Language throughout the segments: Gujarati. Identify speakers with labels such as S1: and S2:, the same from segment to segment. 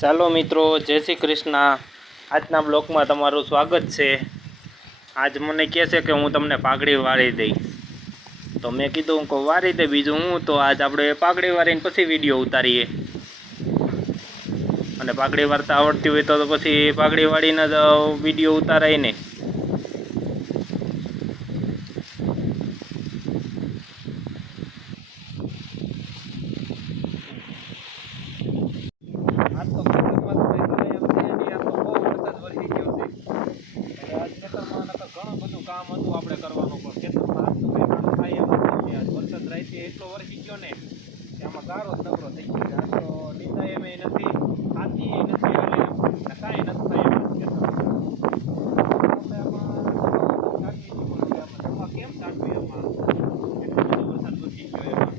S1: ચાલો મિત્રો, જય શ્રી કૃષ્ણ. આજના બ્લોકમાં તમારું સ્વાગત છે. આજ મને કહે છે કે હું તમને પાઘડી વાળી દઈશ. તો મેં કીધું કે વાળી દે બીજું હું? તો આજ આપણે પાઘડી વાળીને પછી વીડિયો ઉતારીએ. અને પાઘડી વાર્તા આવડતી હોય તો પછી પાઘડી વાળીને જ વીડિયો ઉતારાય ને આજ તો ખેતરમાં તો કંઈ કરે એમ છે નહીં, આજ તો બહુ વરસાદ વરસી ગયો છે. એટલે આજ ખેતરમાં નકર ઘણું બધું કામ હતું આપણે કરવાનું પણ ખેતરમાં આજ તો કંઈ કામ થાય એમ નથી. આજ વરસાદ રાતે એટલો વરસી ગયો ને કે આમાં ગારો જ નકરો થઈ ગયો છે. આજ તો નિંદાય એમેય નથી, હાથી નથી હાલે એમ, ને કાંઈ નથી થાય એમ ખેતરમાં. આપણે આમાં છાંટીએ છીએ, પણ હવે આમાં દવા કેમ છાંટવી આમાં? એટલો બધો વરસાદ વરસી ગયો એમાં.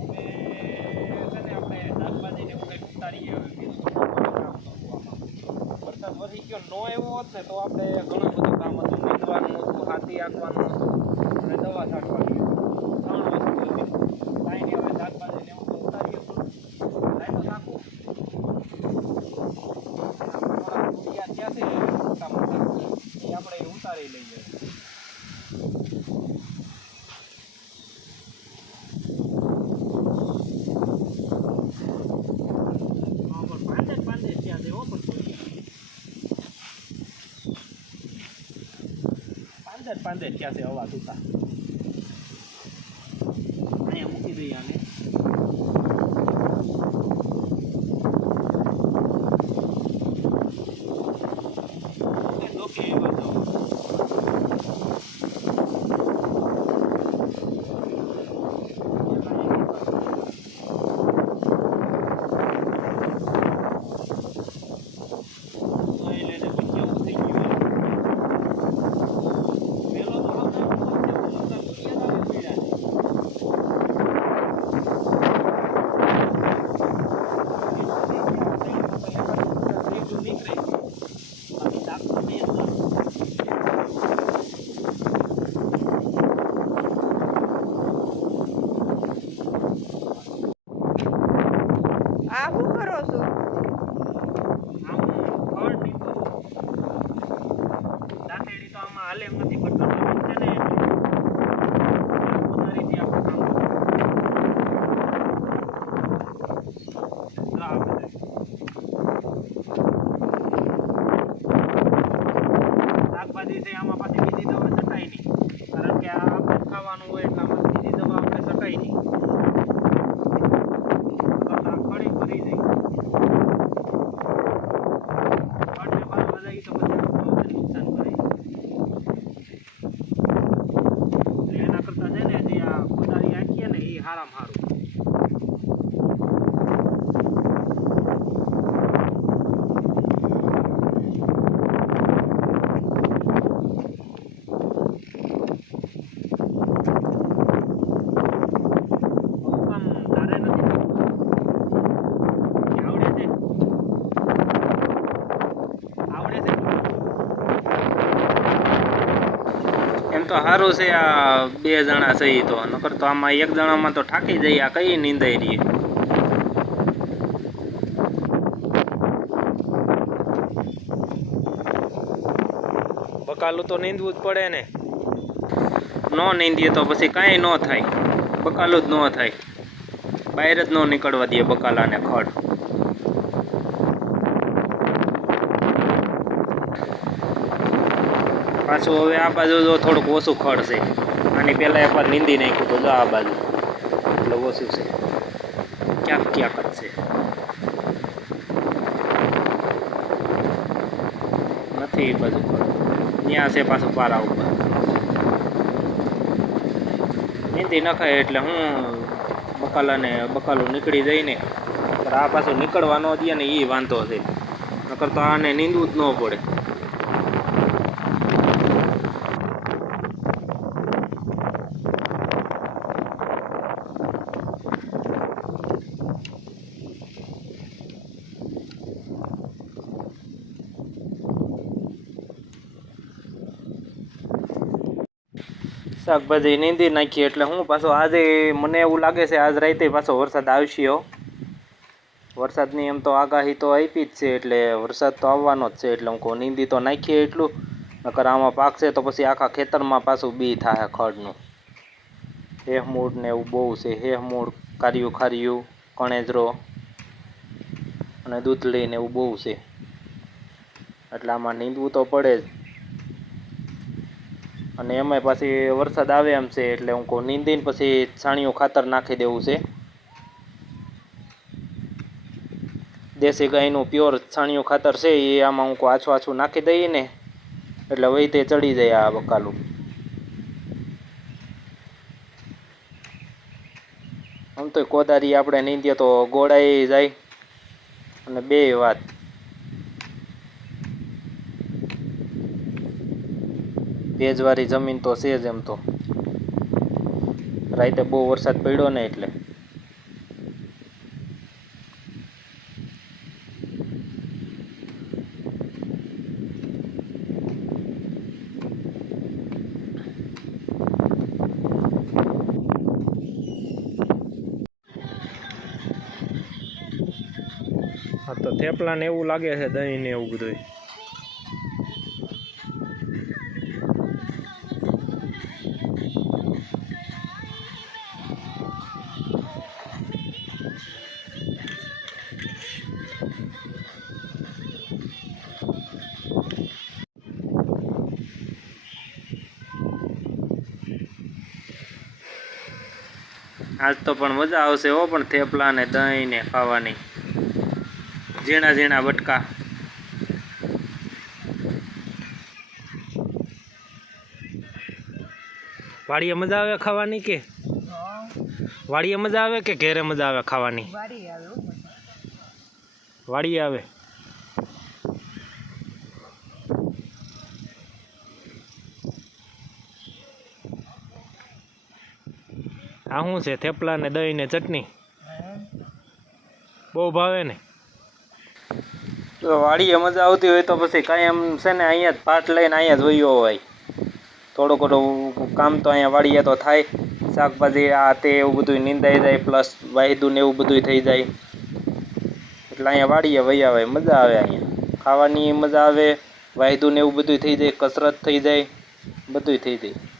S1: હવે છે ને આપણે શાકભાજીને એવું કંઈક ઉતારીએ હવે બીજું તો બહુ બધું કામ કરવું આમાં. વરસાદ વધી ગયો નો તો આપણે ઘણું બધું કામ હતું નીંદવાનું હતું, હાથી આંકવાનું હતું, અને દવા છાંટવાની હતી. ત્રણ વસ્તુ હતી કાંઈ નહીં હવે શાકભાજીને એવું તો ઉતારીએ થોડું લાઈનો નાખું થોડા કુડિયા થયા છે મોટા મોટા એ આપણે એ ઉતારી લઈએ હા, પણ પાંચે જ પાંચે જ થયા છે હો પણ કુડિયા. પાંચે જ પાંચે જ થયા છે હવા તૂટા અહીંયા મૂકી દઈએ આને એ ડોકે એવા તો. તો એ લઈને પછી કેવું થઈ ગયું એ. પેલો તો હાવ નાનો હતો, મોટા દુનિયાના બી પીડ્યા છે.
S2: આ શું કરો છો
S1: શાકભાજી છે આમાં પાછી બીજી દવા છટાય નહીં કારણ કે આ આપણે જ ખાવાનું હોય એટલે આમાં બીજી દવા આપણે છટાય નહીં તો આ ખડી ભરી જાય ખડને બહાર વધારી તો પછી આપણને બહુ જ નુકસાન કરે એટલે એના કરતાં છે ને જે આ કોદાળી આંકીએ ને એ હારામાં હારું બહુ કામ તારે નથી થતું. કે આવડે છે આવડે છે એમ તો સારું છે આ બે જણા છે તો. નકર તો આમાં એક જણામાં તો ઠાકી જઈએ આ કઈ નીંદાઈ રહીએ બકાલું તો નીંદવું જ પડે ને. ન નીંદીએ તો પછી કાંઈ ન થાય. બકાલું જ ન થાય. બહાર જ ન નીકળવા દઈએ બકાલાને ખડ. પાછું હવે આ બાજુ જો થોડુંક ઓછું ખડ છે. આની પહેલાં એકવાર નીંદી નાખ્યું તો જો આ બાજુ. એટલે ઓછું છે. ક્યાંક ક્યાંક જ છે? નથી એ બાજુ ત્યાં છે પાછું પારા ઉપર. નીંદી નખાય એટલે હું બકાલાને, બકાલું નીકળી જઈને આ પાછું નીકળવા ન દે ને એ વાંધો છે. નકર તો આને નીંદવું જ ન પડે. શાકભાજી નીંદી નાખીએ એટલે હું પાછો આજે મને એવું લાગે છે આજ રાતે પાછો વરસાદ આવશે વરસાદની એમ તો આગાહી તો આપી જ છે એટલે વરસાદ તો આવવાનો જ છે એટલે હું કહું નીંદી તો નાખીએ એટલું. નકર આમાં પાક છે તો પછી આખા ખેતરમાં પાછું બી થાય ખડનું. હેહ મૂળ ને એવું બહુ છે. હેહમૂળ કારિયું ખારિયું, કણેજરો અને દૂધ લઈને એવું બહુ છે. એટલે આમાં નીંદવું તો પડે જ. અને એમાંય પાછી વરસાદ આવે એમ છે એટલે હું કહું, નીંદીને પછી છાણિયું ખાતર નાખી દેવું છે. દેશી ગાયનું પ્યોર છાણિયું ખાતર છે, એ આમાં હું આછું આછું નાખી દઈએ ને, એટલે વહી તે ચડી જાય આ બકાલું આમ તો કોદારી આપણે નીંદીએ તો ગોળાઈ જાય. અને બે વાત. ભેજવાળી જમીન તો છે જ એમ તો. રાતે બહુ વરસાદ પડ્યો ને એટલે. હા, તો થેપલા ને એવું લાગે છે દહીં ને એવું બધું આજ તો પણ મજા આવશે હો પણ થેપલા ને દહીં ને ખાવાની. ઝીણા ઝીણા બટકા. વાડીએ મજા આવે ખાવાની કે? વાડીએ મજા આવે કે ઘેરે મજા આવે ખાવાની. વાડીએ આવે આ શું છે? થેપલા ને દહીં ને ચટણી? બહુ ભાવે ને? તો વાડીએ મજા આવતી હોય તો પછી કાંઈ એમ છે ને, અહીંયા જ પાટ લઈને અહીંયા જ વયો હોય. થોડું ઘણું કામ તો અહીંયા વાડીએ તો થાય. શાકભાજી, આ તે એવું બધું નીંદાઈ જાય પ્લસ વાયદું ને એવું બધું થઈ જાય. એટલે અહીંયા વાડીએ વહી આવે મજા આવે અહીંયા. ખાવાની મજા આવે, વાયદું ને એવું બધું થઈ જાય, કસરત થઈ જાય બધું થઈ જાય.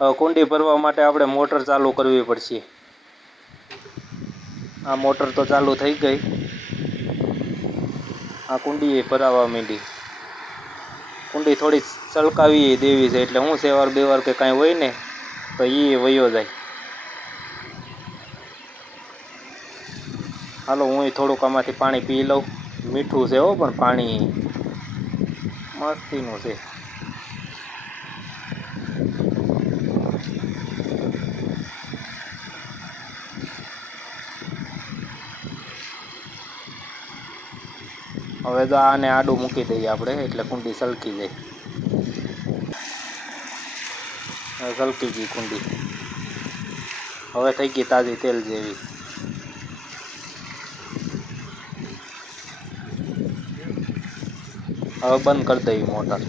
S1: કુંડી ભરવા માટે આપણે મોટર ચાલુ કરવી પડશે. આ મોટર તો ચાલુ થઈ ગઈ. આ કુંડી ભરાવા માંડી. કુંડી થોડી સળકાવી દેવી છે એટલે હું સેવાર બેવાર કે કાંઈ હોય ને, તો એ વયો જાય. હાલો, હું થોડુંક આમાંથી પાણી પી લઉં. મીઠું છે હો, પણ પાણી મસ્તીનું છે. હવે તો આને આડું મૂકી દઈએ આપણે, એટલે કુંડી સલકી જાય. સલકી ગઈ કુંડી. હવે થઈ ગઈ તાજી તેલ જેવી. હવે બંધ કરી દઈએ મોટર.